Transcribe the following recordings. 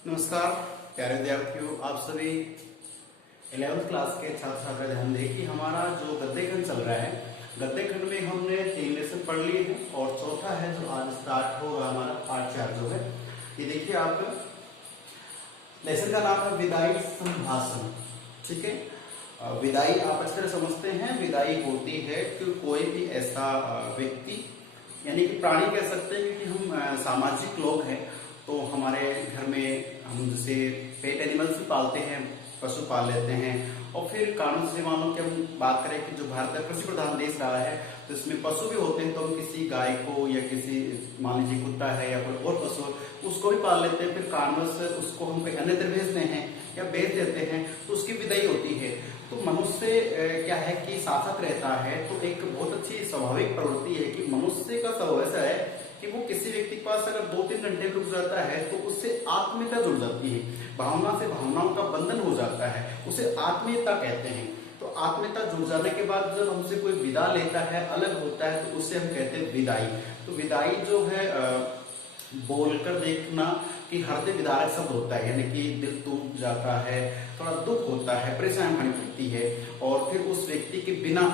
नमस्कार प्यारे विद्यार्थियों, आप सभी 11वीं क्लास के छात्र छात्रा ध्यान दें कि हमारा जो गद्य खंड चल रहा है, गद्य खंड में हमने 3 लेसन पढ़ लिए हैं और चौथा है जो आज स्टार्ट होगा हमारा पार्ट 4 जो है। ये देखिए, आप लेसन का नाम है विदाई संभाषण। ठीक है, विदाई आप अच्छी तरह समझते हैं। विदाई होती है कि कोई भी ऐसा व्यक्ति यानी कि प्राणी कह सकते हैं, क्योंकि हम सामाजिक लोग हैं तो हमारे घर में हम जैसे पेट एनिमल्स भी पालते हैं, पशु पाल लेते हैं। और फिर कानून से मानो कि हम बात करें कि जो भारत का कृषि प्रधान देश रहा है तो इसमें पशु भी होते हैं, तो हम किसी गाय को या किसी मान लीजिए कुत्ता है या कोई और पशु उसको भी पाल लेते हैं। फिर कानून से उसको हम कहीं अन्यत्र भेजते हैं या बेच देते हैं तो उसकी विदाई होती है। तो मनुष्य क्या है कि साथ रहता है, तो एक बहुत अच्छी स्वाभाविक प्रवृत्ति है कि मनुष्य का स्वभाव ऐसा है कि वो किसी व्यक्ति के पास अगर 2-3 घंटे रुक जाता है तो उससे आत्मीयता जुड़ जाती है, भावना से भावनाओं का बंधन हो जाता है, उसे आत्मीयता कहते हैं। तो आत्मीयता जुड़ जाने के बाद जब हमसे कोई विदा लेता है, अलग होता है, तो उसे हम कहते हैं विदाई। तो विदाई जो है बोलकर देखना कि हृदय विदारक शब्द होता है, यानी कि दिल टूट जाता है, थोड़ा दुख होता है, परेशानी होनी पड़ती है और फिर उस व्यक्ति के बिना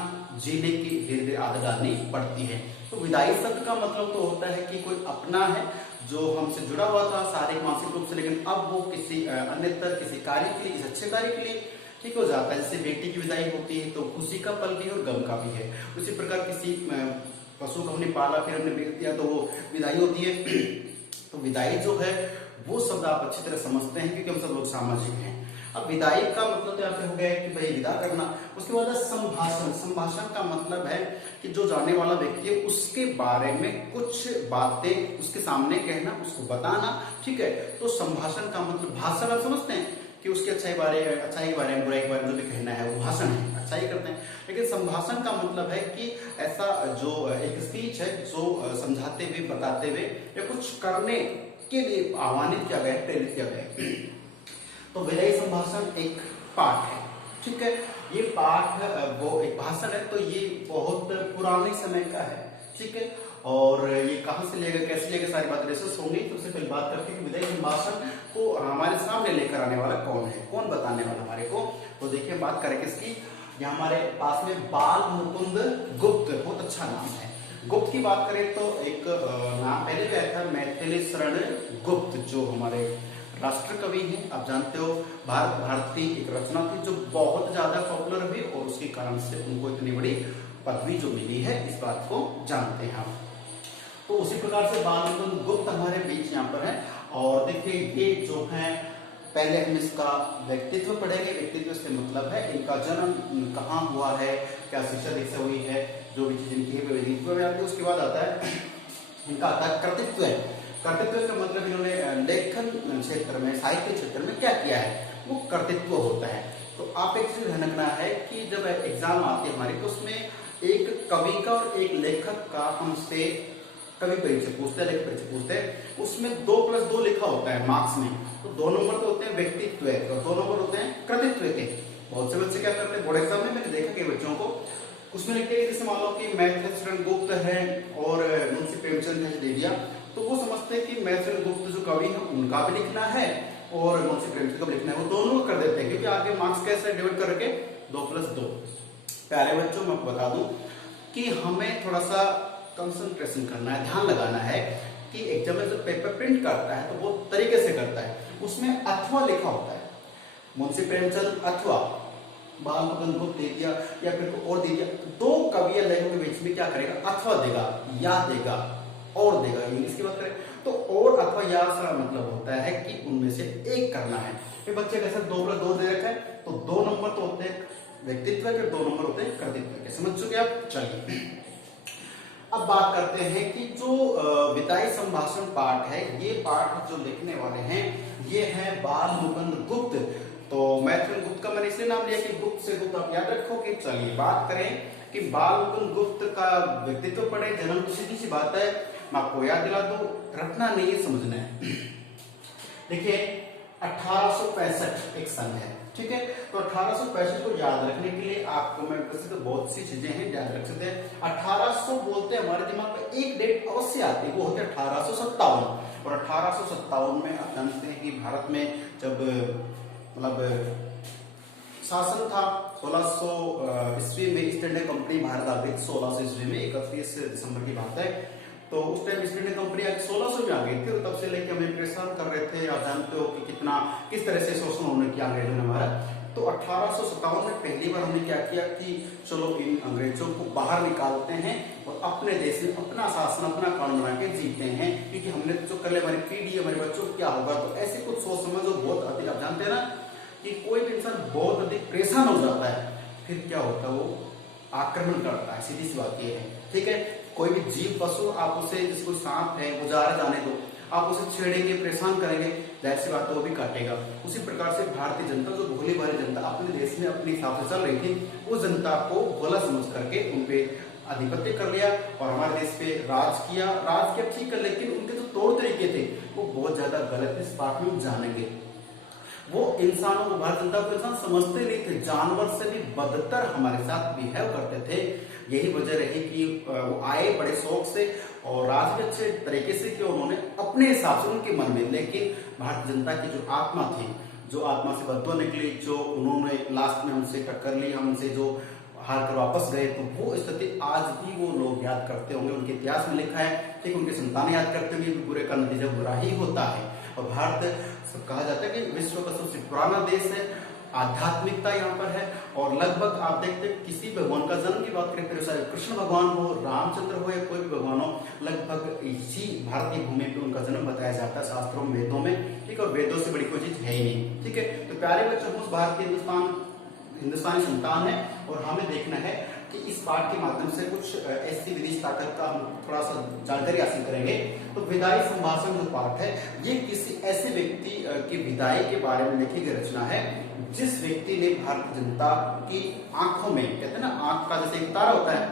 जीने की धीरे धीरे आदत डालनी पड़ती है। तो विदाई शब्द का मतलब तो होता है कि कोई अपना है जो हमसे जुड़ा हुआ था शारीरिक मानसिक रूप से, लेकिन अब वो किसी अन्यत्र किसी कार्य के लिए, अच्छे कार्य के लिए ठीक हो जाता है। जैसे बेटी की विदाई होती है तो खुशी का पल भी और गम का भी है। उसी प्रकार किसी पशु को हमने पाला फिर हमने बेच दिया तो वो विदाई होती है। तो विदाई जो है वो शब्द आप अच्छी तरह समझते हैं क्योंकि हम सब लोग सामाजिक हैं। अब विदाई का मतलब तो यहाँ पे हो गया है कि भाई विदा करना। उसके बाद संभाषण। संभाषण का मतलब है कि जो जाने वाला व्यक्ति है उसके बारे में कुछ बातें उसके सामने कहना, उसको बताना। ठीक है, तो संभाषण का मतलब भाषण आप समझते हैं कि उसकी अच्छाई के बारे में, बुराई के बारे में जो भी कहना है वो भाषण है, अच्छाई करते हैं। लेकिन संभाषण का मतलब है कि ऐसा जो एक स्पीच है जो समझाते हुए, बताते हुए या कुछ करने के लिए आह्वानित किया गया, प्रेरित किया गया। तो विदाई संभाषण एक पाठ है। ठीक है, ये पाठ वो एक भाषण है, तो ये बहुत पुराने समय का है। ठीक है, और ये कहाँ से लेगा, कैसे लेगा, सारी बात डिस्कस होंगी। तो उससे पहले बात करते हैं कि विदाई संभाषण को हमारे सामने लेकर आने वाला कौन है, कौन बताने वाला हमारे को। तो देखिए, बात करें किसकी। यहाँ हमारे पास में बाल मुकुंद गुप्त, बहुत अच्छा नाम है। गुप्त की बात करें तो एक नाम पहले भी आया था, मैथिली शरण गुप्त, जो हमारे राष्ट्र कवि हैं। आप जानते हो भारत भारती एक रचना थी जो बहुत ज्यादा पॉपुलर हुई और उसके कारण से उनको इतनी बड़ी पदवी जो मिली है, इस बात को जानते हैं हम। तो उसी प्रकार से बाल मुकुंद गुप्त हमारे बीच यहाँ पर है। और देखिए, ये जो है पहले हम इसका व्यक्तित्व पढ़ेंगे। व्यक्तित्व से मतलब है इनका जन्म कहाँ हुआ है, क्या शिक्षा दीक्षा हुई है, जो भी चीज इनकी है। उसके बाद आता है इनका आता है कर्तृत्व। कर्तृत्व का मतलब इन्होंने लेखन क्षेत्र में, साहित्य क्षेत्र में क्या किया है, वो कर्तृत्व होता है। तो आप एक चीज ध्यान रखना है कि जब एग्जाम आती है हमारी, तो उसमें एक कवि का और एक लेखक का हमसे कवि परिचय पूछते हैं, लेखक परिचय पूछते हैं। उसमें 2+2 लिखा होता है मार्क्स में। तो 2 नंबर तो होते हैं व्यक्तित्व और 2 नंबर होते हैं कर्तृत्व के। बहुत से बच्चे क्या करते हैं, बोर्ड एग्जाम में मैंने देखा कई बच्चों को, उसमें लिखते हैं जैसे मान लो कि मैथिली शरण गुप्त है और मुंशी प्रेमचंद ने दे दिया, तो वो समझते हैं कि मैथिली गुप्त जो कवि है उनका भी लिखना है और मुंशी प्रेमचंद का भी लिखना है, वो दोनों कर देते हैं क्योंकि आगे मार्क्स कैसे डिवाइड करके 2+2। प्यारे बच्चों, मैं आपको बता दूं कि हमें थोड़ा सा कंसंट्रेशन करना है, ध्यान लगाना है कि एग्जाम में जो पेपर प्रिंट करता है तो वो तरीके से करता है। उसमें अथवा लिखा होता है, मुंशी प्रेमचंद अथवा बाल मुकुंद गुप्त दे दिया या फिर को और दे दिया। 2 कवि या लेखकों के बीच में क्या करेगा, अथवा देगा, या देगा, और देगा। इंग्लिश की बात करें तो और अथवा या का मतलब होता है कि उनमें से एक करना है। फिर बच्चे कैसे 2+2 दे रखा है, तो 2 नंबर तो होते हैं व्यक्तित्व के, 2 नंबर होते हैं कर्तृत्व के। समझ चुके आप। चलिए अब बात करते हैं कि जो विदाई संभाषण पाठ है, ये पाठ जो लिखने वाले हैं ये है बाल मुकुंद गुप्त। तो मैथिली गुप्त का मैंने इसलिए नाम लिया कि गुप्त से गुप्त आप याद रखोगे। चलिए बात करें कि बाल मुकुंद गुप्त का व्यक्तित्व पढ़े, जन्म तो सीधी सी बात है, मैं आपको याद दिला दूं, रटना नहीं है, समझना है। देखिए 1865 एक सन है, ठीक है। तो 1865 को याद रखने के लिए आपको मैं तो बहुत सी चीजें हैं याद रख सकते हैं। 1800 बोलते हैं हमारे दिमाग में एक डेट अवश्य आती है, वो होती है 1857। और 1857 में आप जानते हैं कि भारत में जब मतलब शासन था 1600 ईस्वी में ईस्ट इंडिया कंपनी भारत आ गई 1600 ईस्वी में, 31 दिसंबर की बात है। तो उस टाइम ईस्ट इंडिया कंपनी 1600 में आ गई थी और तब से लेकर हमें परेशान कर रहे थे। आप जानते हो कि किस तरह से शोषण उन्होंने किया अंग्रेजों ने हमारा। तो 1857 में पहली बार हमने क्या किया कि चलो इन अंग्रेजों को बाहर निकालते हैं और अपने देश में अपना शासन अपना कानून बना के जीते हैं, क्योंकि हमने जो कर लिया हमारी पीढ़ी हमारे बच्चों क्या होगा। तो ऐसे कुछ सोच समझ जो बहुत अधिक, आप जानते हैं ना कि कोई भी इंसान बहुत अधिक परेशान हो जाता है फिर क्या होता है वो आक्रमण करता है, सीधी सी बात ये है। ठीक है, कोई भी जीव पशु आप उसे, जिसको सांप है वो जा रहा जाने दो, आप उसे छेड़ेंगे परेशान करेंगे, जाहिर सी बात है वो भी काटेगा। उसी प्रकार से भारतीय जनता, जो भोली भाली जनता अपने देश में अपने हिसाब से चल रही थी, वो जनता को भोला समझ करके उनपे आधिपत्य कर लिया और हमारे देश पे राज किया ठीक है। लेकिन उनके जो तौर तरीके थे वो बहुत ज्यादा गलत, इस बात में जानेंगे। वो इंसानों को, भारत जनता को इंसान समझते नहीं थे, जानवर से भी बदतर हमारे साथ बिहेव करते थे। यही वजह रही कि वो आए बड़े शौक से और राज भी अच्छे तरीके से किया उन्होंने अपने हिसाब से उनके मन में। लेकिन भारतीय जनता की जो आत्मा थी, जो आत्मा से बदबू निकली, जो उन्होंने लास्ट में हमसे टक्कर ली, हमसे जो हार कर वापस गए, तो वो स्थिति आज भी वो लोग याद करते होंगे। उनके इतिहास में लिखा है, ठीक, उनके संतान याद करते होंगे, बुरे का नतीजा बुरा ही होता है। और भारत सब कहा जाता है कि विश्व का सबसे पुराना देश है, आध्यात्मिकता यहाँ पर है। और लगभग आप देखते हैं किसी भगवान का जन्म की बात करें, फिर चाहे कृष्ण भगवान हो, रामचंद्र हो या कोई भी भगवान हो, लगभग इसी भारतीय भूमि पे उनका जन्म बताया जाता है शास्त्रों में, वेदों में। ठीक है, और वेदों से बड़ी कोई चीज है ही नहीं। ठीक है, तो प्यारे बच्चों, हम उस भारतीय हिंदुस्तानी संतान है और हमें देखना है कि इस पाठ के माध्यम से कुछ ऐसी विदेश ताकत का हम थोड़ा सा जानकारी हासिल करेंगे। तो विदाई संभाषण जो पाठ है, ये किसी ऐसे व्यक्ति की विदाई के बारे में लिखी गई रचना है जिस व्यक्ति ने भारतीय जनता की आंखों में, कहते हैं ना आंख का जैसे एक तारा होता है,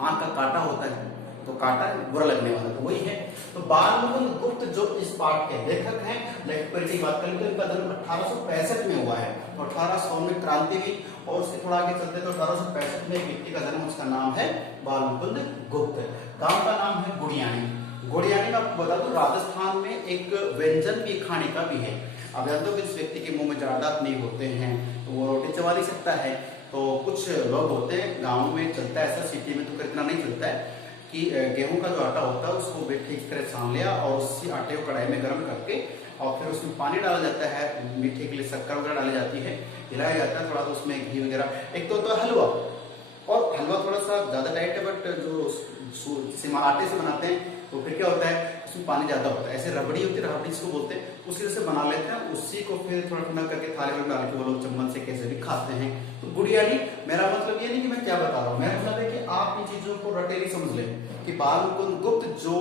आंख का कांटा होता है, तो कांटा बुरा लगने वाला, तो वही है। तो बाल मुकुंद गुप्त जो इस पाठ के लेखक हैं, लेखक परिचय की बात करें तो इनका जन्म 1865 में हुआ है और 1800 में क्रांति हुई। और उससे थोड़ा आगे चलते तो 1865 में एक व्यक्ति का जन्म, उसका नाम है बाल मुकुंद गुप्त। गांव का नाम है गुड़ियानी। गुड़ियानी में आपको बता दूं राजस्थान में एक व्यंजन भी, खाने का भी है। आप जानते हो कि जिस व्यक्ति के मुंह में जड़ा दांत नहीं होते हैं तो वो रोटी चबा नहीं सकता है। तो कुछ लोग होते हैं गाँव में चलता है ऐसा, सिटी में तो इतना नहीं चलता है कि गेहूं का जो आटा होता है उसको ठीक तरह छान लिया और उसी आटे को कढ़ाई में गर्म करके और फिर उसमें पानी डाला जाता है, मीठे के लिए शक्कर वगैरह डाली जाती है, हिलाया जाता है थोड़ा, तो उसमें घी वगैरह, एक तो होता है हलवा, और हलवा थोड़ा सा ज्यादा टाइट है बट जो आटे से बनाते हैं तो फिर क्या होता है उसमें पानी ज्यादा होता है, ऐसे रबड़ी होती है, रबड़ी जिसको बोलते हैं, उसी से बना लेते हैं। उसी को फिर थोड़ा ठंडा करके थाली में डाल के वो लोग चम्मच से कैसे भी खाते हैं। तो गुड़ियानी, मेरा मतलब ये नहीं कि मैं क्या बता रहा हूँ, मेरा मतलब है कि आप इन चीजों को रटेली समझ लें कि बाल मुकुंद गुप्त जो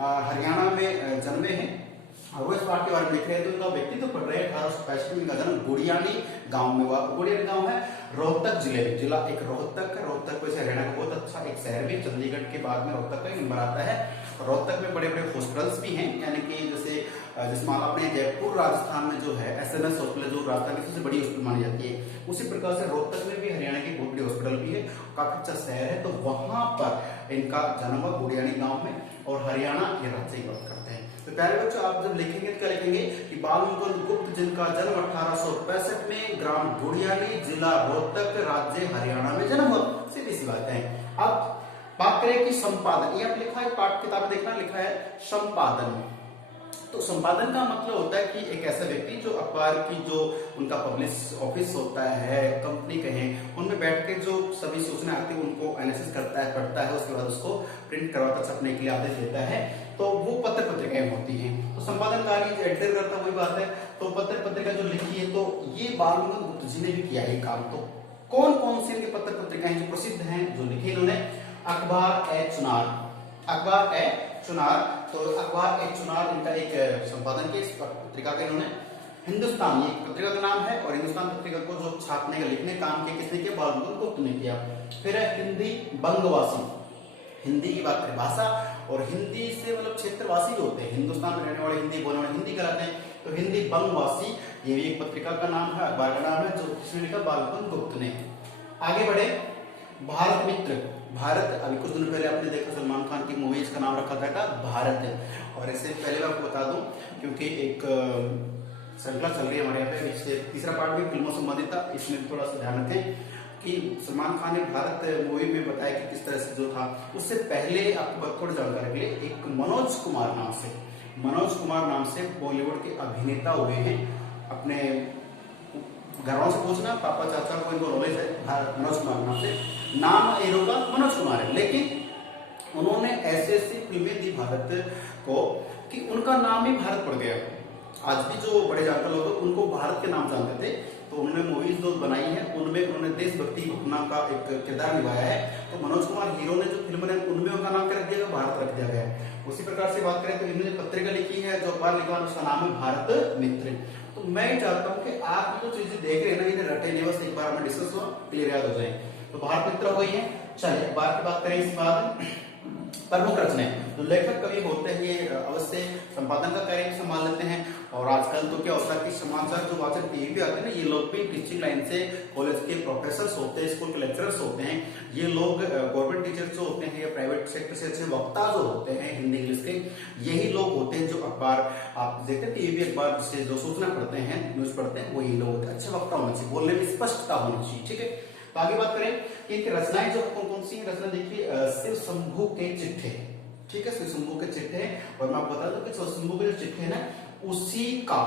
हरियाणा में जन्मे हैं और वो इस पाठ के बारे में लिख रहे हैं। तो उनका व्यक्तित्व पढ़ रहे हैं। 1865 में इनका जन्म गुड़ियानी गांव में हुआ। गुड़ियानी गांव है रोहतक जिले में, जिला एक रोहतक है। रोहतक वैसे हरियाणा का बहुत अच्छा एक शहर भी, चंडीगढ़ के बाद में रोहतक का नंबर आता है। रोहतक में बड़े बड़े हॉस्पिटल्स भी हैं, यानी कि जैसे जिसमें अपने जयपुर राजस्थान में जो है SMS हॉस्पिटल जो राजस्थान की सबसे बड़ी हॉस्पिटल मानी जाती है, उसी प्रकार से रोहतक में भी हरियाणा की बहुत बड़ी हॉस्पिटल भी है, काफी अच्छा शहर है। तो वहां पर इनका जन्म हुआ गुड़ियानी गांव में और हरियाणा के राज्य की बात करते हैं। तो प्यारे बच्चों, आप जब लिखेंगे तो क्या लिखेंगे कि बाल मुकुंद गुप्त जिनका जन्म 1865 में ग्राम गुड़ियानी, जिला रोहतक, राज्य हरियाणा में जन्म हुआ। सीधी सी बात है। अब बात करें कि संपादन, ये लिखा है पाठ किताब देखना, लिखा है संपादन। तो संपादन का मतलब होता है कि एक ऐसा व्यक्ति जो अखबार की जो उनका पब्लिश ऑफिस होता है, कंपनी कहें, उनमें बैठ के जो सभी सूचना आती है उनको एनालिसिस करता है, पढ़ता है, उसके बाद उसको प्रिंट करवाता, छपने के लिए आदेश देता है। तो वो पत्र पत्रिकाएं होती हैं। तो संपादन कार्य एडिटर करता, वही बात है। तो पत्र पत्रिका जो लिखी है, तो ये बाल मुकुंद गुप्त जी ने भी किया है काम। तो कौन कौन से इनके पत्र पत्रिकाएं जो प्रसिद्ध हैं जो लिखे इन्होंने, अखबार-ए-चुनार, अखबार-ए-चुनार। तो अखबार-ए-चुनार इनका एक संपादन के पत्रिका का इन्होंने, हिंदुस्तान ये पत्रिका का नाम है और हिंदुस्तान पत्रिका को जो छापने का लिखने काम किया किसने किया, बाल मुकुंद गुप्त ने किया। फिर है हिंदी बंगवासी, हिंदी की बात करें भाषा, और हिंदी से मतलब क्षेत्रवासी जो होते हैं, हिंदुस्तान में रहने वाले हिंदी बोलने वाले हिंदी कहलाते हैं। तो हिंदी बंगवासी ये भी एक पत्रिका का नाम है, अखबार का नाम है, जो किसने लिखा, बालकुंज गुप्त ने। आगे बढ़े, भारत मित्र। भारत, अभी कुछ दिन पहले आपने देखा सलमान खान की मूवी, इसका नाम रखा था भारत। और इससे पहले मैं आपको बता दूं, क्योंकि एक श्रृंखला चल रही है हमारे यहाँ पे, इससे तीसरा पार्ट भी फिल्मों संबंधित था, इसमें थोड़ा सा ध्यान रखें कि सलमान खान ने भारत मूवी में बताया कि किस तरह से जो था। उससे पहले आपको थोड़ी जानकारी के लिए, एक मनोज कुमार नाम से बॉलीवुड के अभिनेता हुए हैं। अपने घरों से पूछना, पापा चाचा को इनको नॉलेज है, मनोज कुमार नाम से, नाम हीरो का मनोज कुमार है। लेकिन उन्होंने ऐसी फिल्में दी भारत को कि उनका नाम ही भारत पड़ गया। आज भी जो बड़े जानकार लोग हैं उनको भारत के नाम जानते थे। तो उन्होंने मूवीज जो बनाई है उनमें उन्होंने देशभक्ति भावना का एक किरदार निभाया है। तो मनोज कुमार हीरो ने जो फिल्म बनाई उनमें उनका नाम क्या रख दिया गया, भारत रख दिया गया है। उसी प्रकार से बात करें तो इन्होंने पत्रिका लिखी है, जो अखबार लिखा है, उसका नाम है भारत मित्र। तो मैं चाहता हूँ कि आप जो चीजें देख रहे हैं ना, इन्हें रटे नहीं, बस एक बार हमें डिस्कस हो, क्लियर याद हो जाए। तो भारत मित्र हो गई है। चलिए अखबार की बात करें, इस बार प्रमुख रचनाएं, जो लेखक कवि होते हैं ये अवश्य संपादन का कार्य संभाल लेते हैं। और आजकल तो क्या होता है कि समाचार जो वाचक टीवी पे आते हैं ना, ये लोग भी टीचिंग लाइन से, कॉलेज के प्रोफेसर होते हैं, स्कूल के लेक्चरर्स होते हैं, ये लोग गवर्नमेंट टीचर जो होते हैं या प्राइवेट सेक्टर से अच्छे वक्ता जो होते हैं हिंदी इंग्लिश के, यही लोग होते हैं जो अखबार आप देखते हैं टीवी अखबार से जो सूचना पढ़ते हैं, न्यूज पढ़ते हैं, वही लोग होते हैं। अच्छे वक्ता होना चाहिए, बोलने में स्पष्टता होनी चाहिए, ठीक है। तो आगे बात करें कि इनकी रचनाएं जो कौन कौन सी रचना, देखिए शिव शंभू के चिट्ठे, ठीक है, शिव शंभू के चिट्ठे। और मैं आपको बता दूं कि शिव शंभू के जो चिट्ठे है ना, उसी का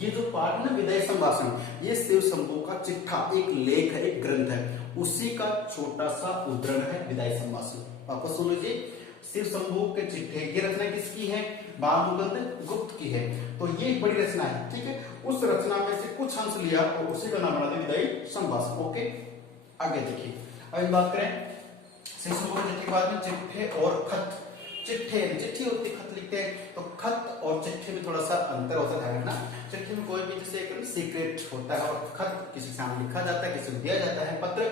ये जो पाठ ना विदाई संभाषण, ये शिव शंभू का चिट्ठा एक लेख है, एक ग्रंथ है, उसी का छोटा सा उद्धरण है विदाई संभाषण। वापस सुन लीजिए, शिव शंभू के चिट्ठे, ये रचना किसकी है, बालमुकुंद गुप्त की है। तो ये एक बड़ी रचना है, ठीक है। उस रचना में से कुछ अंश लिया और उसी का नाम बना दिया विदाई संभाषण। ओके, आगे देखिए, अब बात करें शिव शंभू के चिट्ठे के बाद में चिट्ठे और खत। चिट्ठी होती, खत लिखते हैं, तो खत और चिट्ठी में थोड़ा सा अंतर होता है, ध्यान रखना। चिट्ठी में कोई भी जैसे एक सीक्रेट होता है, और खत किसी के सामने लिखा जाता है, किसी को दिया जाता है पत्र।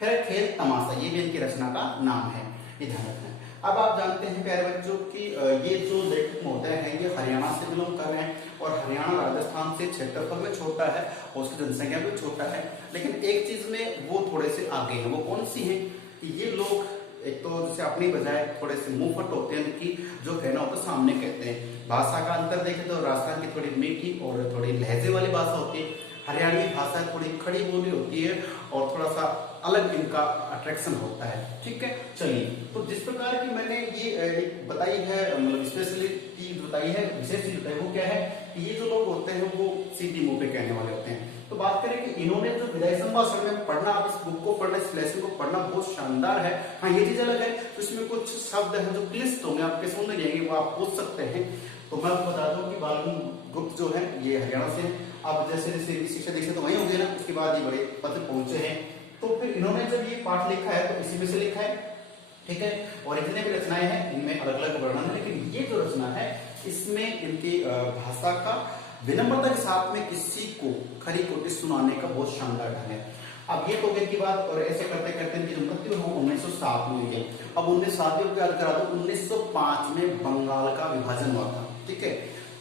फिर खेल तमाशा, ये भी इनकी रचना का नाम है, ये ध्यान रखना है। अब आप जानते हैं प्यारे बच्चों की ये जो लेखक महोदय है ये हरियाणा से बिलोंग कर रहे हैं, और हरियाणा राजस्थान से क्षेत्रफल में छोटा है और उसकी जनसंख्या भी छोटा है। लेकिन एक चीज में वो थोड़े से आगे हैं, वो कौन सी है कि ये लोग एक तो जैसे अपनी बजाय थोड़े से मुंहफट होते हैं, कि जो कहना होता है सामने कहते हैं। भाषा का अंतर देखें तो राजस्थान की थोड़ी मीठी और थोड़ी लहजे वाली भाषा होती है, हरियाणवी भाषा थोड़ी खड़ी बोली होती है, और थोड़ा सा अलग इनका अट्रैक्शन होता है, ठीक है। चलिए, तो जिस प्रकार की मैंने ये बताई है, मतलब स्पेशली चीज बताई है, विशेष चीज बताई, वो क्या है कि ये जो लोग होते हैं वो सीधी मुंह पे कहने वाले होते हैं। तो बात करें कि इन्होंने जो विदाई संभाषण में पढ़ना, आप इस बुक को पढ़ना, इस लेसन को पढ़ना बहुत शानदार है। हाँ, ये चीज अलग है, तो इसमें कुछ शब्द हैं जो क्लिष्ट होंगे, आपके समझ नहीं आएंगे, वो आप पूछ सकते हैं। तो मैं आपको बता दूं कि बालमुकुंद गुप्त जो है ये हरियाणा से है। आप जैसे जैसे शिक्षा दीक्षा तो वही होंगे ना, उसके बाद ये बड़े पत्र पहुंचे हैं। तो फिर इन्होंने जब ये पाठ लिखा है तो इसी में से लिखा है, ठीक है। और इतने भी रचनाएं हैं, इनमें अलग अलग वर्णन है, लेकिन ये जो रचना है इसमें इनकी भाषा का विनम्रता के साथ में किसी को खरी खोटी सुनाने का बहुत शानदार ढंग है। अब ये तो की बात, और ऐसे करते करते इनकी जो मृत्यु है 1907 में हुई है। अब 1907 में याद करा दो, 1905 में बंगाल का विभाजन हुआ था, ठीक है,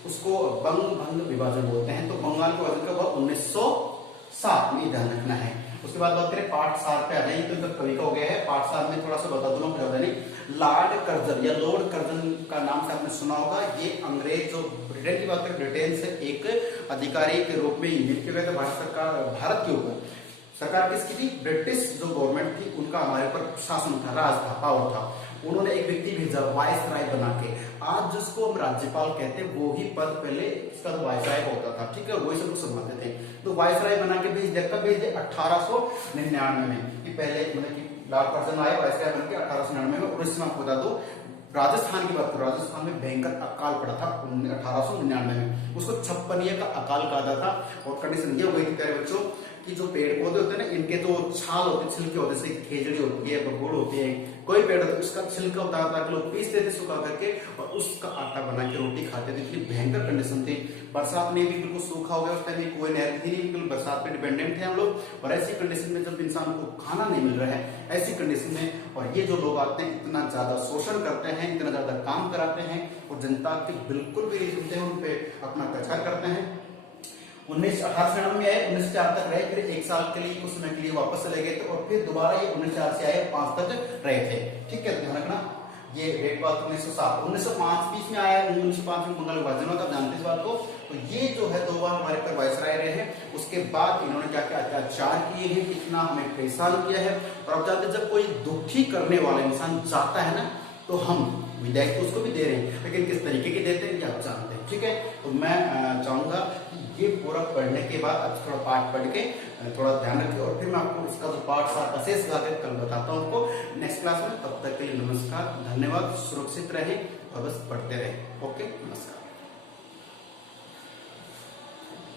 उसको बंग भंग विभाजन बोलते हैं। तो बंगाल का विभाजन कब हुआ, 1907 में, ध्यान रखना है। उसके बाद बात करें पाठ 7 पे आ जाएंगे, तो इनका कवि का हो गया है। पाठ 7 में थोड़ा सा बता दूं, ज्यादा नहीं, लॉर्ड कर्जन या लॉर्ड कर्जन का नाम से आपने सुना होगा। ये अंग्रेज, जो ब्रिटेन की बात करें, ब्रिटेन से एक अधिकारी के रूप में नियुक्त किए गए थे भारत सरकार, भारत के ऊपर सरकार किसकी थी, ब्रिटिश जो गवर्नमेंट थी उनका हमारे ऊपर शासन था, राज था, पावर था। उन्होंने एक व्यक्ति भेजा वायसराय बना के, आज जिसको हम राज्यपाल कहते हैं वो ही पद पहले इसका तो वायसराय होता था, ठीक है, वही सब लोग संभालते थे। तो वायसराय बना के भेज दिया, कब भेज दिया, 1899 में। कि पहले मतलब कि लॉर्ड कर्जन आए वायसराय बन के 1899 में। और इसमें आपको बता दो, राजस्थान की बात करो, राजस्थान में भयंकर अकाल पड़ा था 1899 में, उसको 56 का अकाल कहा जाता था। और कंडीशन ये हो गई थी प्यारे बच्चों कि जो पेड़ पौधे होते हैं ना, इनके जो छाल होते हैं, छिलके होते हैं, जैसे खेजड़ी होती है, बबूल होती है, कोई पेड़ होता है, उसका छिलका उतार के लोग पीस देते सुखा करके, और उसका आटा बना के रोटी खाते थे। इतनी भयंकर कंडीशन थी। बरसात में भी बिल्कुल सूखा हो गया, उस टाइम कोई नहर थी नहीं, बिल्कुल बरसात पे डिपेंडेंट थे हम लोग। और ऐसी कंडीशन में जब इंसान को खाना नहीं मिल रहा है, ऐसी कंडीशन में, और ये जो लोग आते हैं इतना ज्यादा शोषण करते हैं, इतना ज्यादा काम कराते हैं, और जनता की बिल्कुल भी नहीं सुनते हैं, उन पे अपना कचरा करते हैं। 1898 में आए, 1904 तक रहे, फिर 1 साल के लिए कुछ समय के लिए वापस चले गए थे और फिर दोबारा ये 1904 से आए, 5 तक रहे थे। ठीक है, ध्यान रखना। ये डेट बात 1907, 1905 बीच में आया, 1905 में बंगाल विभाजन हुआ था, जानते इस बात को। तो ये जो है 2 बार हमारे पर वायसराय रहे हैं। उसके बाद इन्होंने क्या क्या अत्याचार किए हैं, कितना हमें परेशान किया है। और अब जानते जब कोई दुखी करने वाला इंसान जाता है ना, तो हम विदाई तो उसको भी दे रहे हैं, लेकिन किस तरीके की देते हैं ये आप जानते हैं। ठीक है, तो मैं चाहूंगा कि ये पूरा पढ़ने के बाद अब थोड़ा पाठ पढ़ के थोड़ा ध्यान रखिए, और फिर मैं आपको इसका जो पाठ 7 अशेष भाग कल बताता हूँ आपको नेक्स्ट क्लास में। तब तक के लिए नमस्कार, धन्यवाद, सुरक्षित रहें और बस पढ़ते रहें। ओके, नमस्कार।